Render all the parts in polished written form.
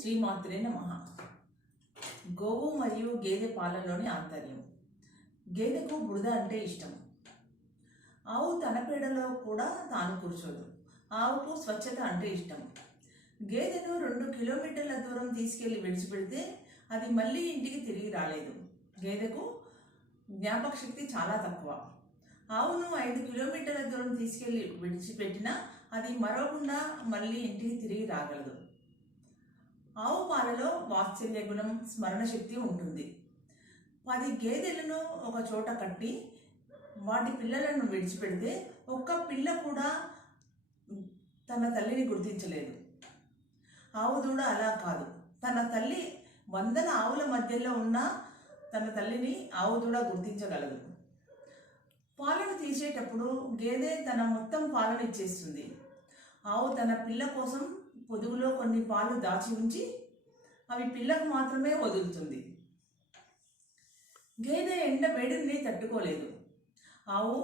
శ్రీమాత్రే నమః. గోవు మరియు గేదె పాలలోని ఆంతర్యం. గేదెకు బురద అంటే ఇష్టం. ఆవు తన పేడలో కూడా తాను కూర్చోదు. ఆవుకు స్వచ్ఛత అంటే ఇష్టం. గేదెను 2 కిలోమీటర్ల దూరం తీసుకెళ్లి విడిచిపెడితే అది మళ్ళీ ఇంటికి తిరిగి రాలేదు. గేదెకు జ్ఞాపక శక్తి చాలా తక్కువ. ఆవును 5 కిలోమీటర్ల దూరం తీసుకెళ్లి విడిచిపెట్టినా అది మరవకుండా మళ్ళీ ఇంటికి తిరిగి రాగలదు. ఆవు పాలలో వాత్సల్య గుణం, స్మరణ శక్తి ఉంటుంది. 10 గేదెలను ఒక చోట కట్టి వాటి పిల్లలను విడిచిపెడితే ఒక్క పిల్ల కూడా తన తల్లిని గుర్తించలేదు. ఆవు దూడ అలా కాదు. తన తల్లి వందల ఆవుల మధ్యలో ఉన్న తన తల్లిని ఆవు దూడ గుర్తించగలదు. పాలను తీసేటప్పుడు గేదె తన మొత్తం పాలను ఇచ్చేస్తుంది. ఆవు తన పిల్ల కోసం పొదుగులో కొన్ని పాలు దాచి ఉంచి అవి పిల్లకు మాత్రమే వదులుతుంది. గేదె ఎండ వేడిని తట్టుకోలేదు. ఆవు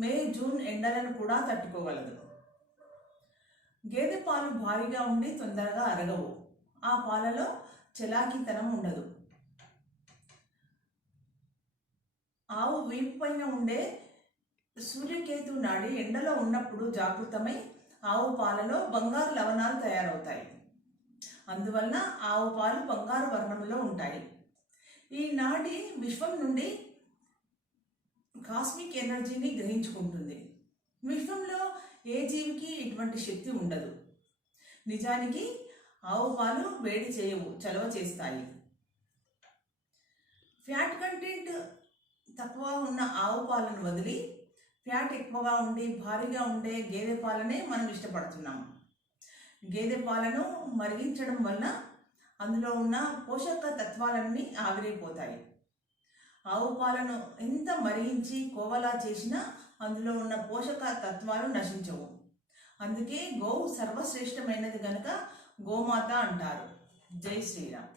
మే, జూన్ ఎండలను కూడా తట్టుకోగలదు. గేదె పాలు భారీగా ఉండి తొందరగా అరగవు. ఆ పాలలో చలాకీతనం ఉండదు. ఆవు వీపు పైన ఉండే సూర్యకేతు నాడి ఎండలో ఉన్నప్పుడు జాగృతమై ఆవు పాలలో బంగారు లవణాలు తయారవుతాయి. అందువలన ఆవు పాలు బంగారు వర్ణంలో ఉంటాయి. ఈ నాడి విశ్వం నుండి కాస్మిక్ ఎనర్జీని గ్రహించుకుంటుంది. విశ్వంలో ఏ జీవికి ఇటువంటి శక్తి ఉండదు. నిజానికి ఆవు పాలు వేడి చేయవు, చలవ చేస్తాయి. ఫ్యాట్ కంటెంట్ తక్కువ ఉన్న ఆవు పాలను వదిలి ఫ్యాట్ ఎక్కువగా ఉండి భారీగా ఉండే గేదె పాలనే మనం ఇష్టపడుతున్నాం. గేదె పాలను మరిగించడం వలన అందులో ఉన్న పోషక తత్వాలన్నీ ఆవిరైపోతాయి. ఆవు పాలను ఎంత మరిగించి కోవలా చేసినా అందులో ఉన్న పోషక తత్వాలు నశించవు. అందుకే గోవు సర్వశ్రేష్టమైనది కనుక గోమాత అంటారు. జై శ్రీరామ్.